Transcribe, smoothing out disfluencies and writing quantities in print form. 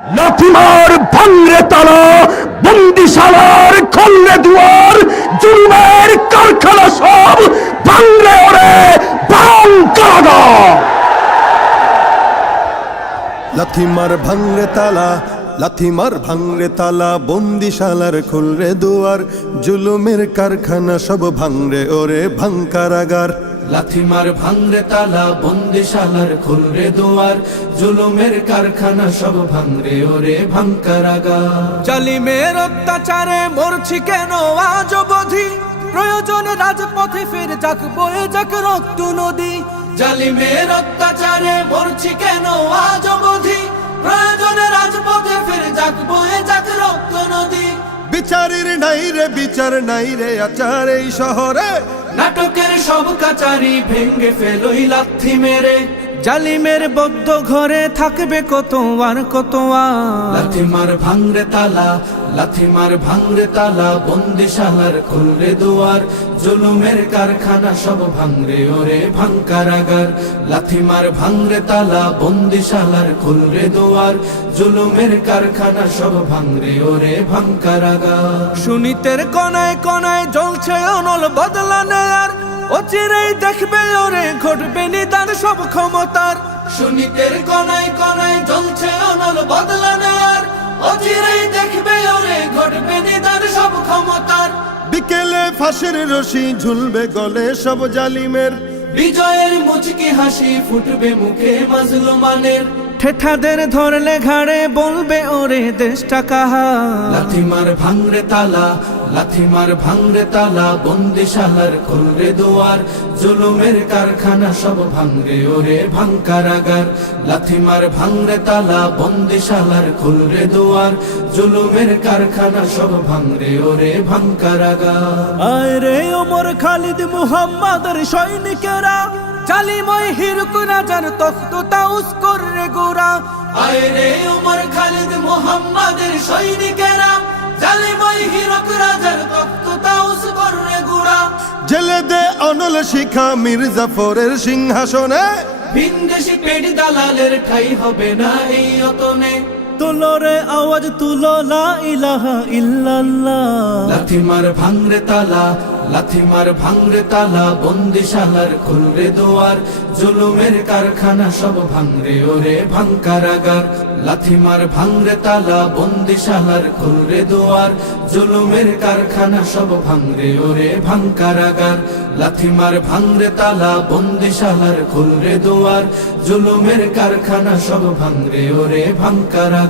লাথিমার ভাঙরে তালা, বন্দিশালার খলরে দুয়ার, জুলুমের কারখানা সব ভাঙরে ওরে ভাঙ কারাগার। লাথিমার ভাঙরে তালা, লাথিমার ভাঙরে তালা, বন্দিশালার খুলরে দুয়ার, জুলুমের কারখানা সব ভাঙরে ওরে ভাঙ কারাগার। লাথিমার ভাঙরে তালা, বন্দিশালার খুলরে দুয়ার, জুলুমের কারখানা সব ভাঙরে ওরে ভাঙ কারাগার। জালিমের অত্যাচারে মরছি কেন আজ অবধি, প্রয়োজনে রাজপথে ফের যাক বয়ে যাক রক্ত নদী। জালিমের অত্যাচারে মরছি কেন আজ অবধি, প্রয়োজনে রাজপথে ফের যাক বয়ে যাক রক্ত নদী। বিচারের নাই রে বিচার নাই রে আচার এই শহরে, নাটকের সব কাচারি ভেঙ্গে ফেলোই লাথি মেরে। জালিমের বদ্ধ ঘরে থাকবে কত আর কত আর। লাথিমার ভাঙরে তালা, লাথিমার ভাঙরে তালা, বন্দিশালার খুলরে দুয়ার, জুলুমের কারখানা সব ভাঙরে ওরে ভাঙ কারাগার। লাথিমার ভাঙরে তালা, বন্দিশালার খুলরে দুয়ার, জুলুমের কারখানা সব ভাঙরে ওরে ভাঙ কারাগার। সুনীতের কনায় কনায় জ্বলছে অনল বদলা নেয়ার, অচিরেই দেখবে ওরে ঘটবে নিদান সব ক্ষমতার। সুনীতের কনায় কনায় জ্বলছে অনল বদলা নেয়ার, অচিরেই দেখবে ওরে ঘটবে নিদান সব ক্ষমতার। বিকেলে ফাঁসের রশি ঝুলবে গলে সব জালিমের, বিজয়ের মুচকি হাসি ফুটবে মুখে মাজলুমানের। ঠেঠাদের ধরলে ঘাড়ে বলবে ওরে দেশটা কাহার। লাথিমার ভাঙরে তালা, লাথিমার ভাঙরে তালা, বন্দিশালার খুলরে দুয়ার, জুলুমের কারখানা সব ভাঙরে ওরে ভাঙ কারাগার। লাথিমার ভাঙরে তালা, বন্দিশালার খুলরে দুয়ার, জুলুমের কারখানা সব ভাঙরে ওরে ভাঙ কারাগার। আয় রে ওমর খালিদ মুহাম্মাদের সৈনিকেরা, জালিময় হিরক রাজার তখ্ত তাউস করে গোরা। আয় রে উমর খালিদ মুহাম্মাদের সৈনিকেরা, জালিময় হিরক রাজার তখ্ত তাউস করে গোরা। জেলে দে অনল শিখা মীর জাফরের সিংহাসনে, ভিনদেশি পেট দালালের ঠাই হবে না এই অতনে। তুলো রে আওয়াজ তুলো লা ইলাহা ইল্লাল্লাহ। লাথিমার ভাঙরে তালা, লাথিমার ভাঙরে তালা, বন্দিশালার খুলরে দুয়ার, জুলুমের কারখানা সব ভাঙরে ওরে ভাঙ কারাগার। লাথিমার ভাঙরে তালা, বন্দিশালার খুলরে দুয়ার, জুলুমের কারখানা সব ভাঙরে ওরে ভাঙ কারাগার। লাথিমার ভাঙরে তালা, বন্দিশালার খুলরে দুয়ার, জুলুমের কারখানা সব ভাঙরে ওরে ভাঙ কারাগার।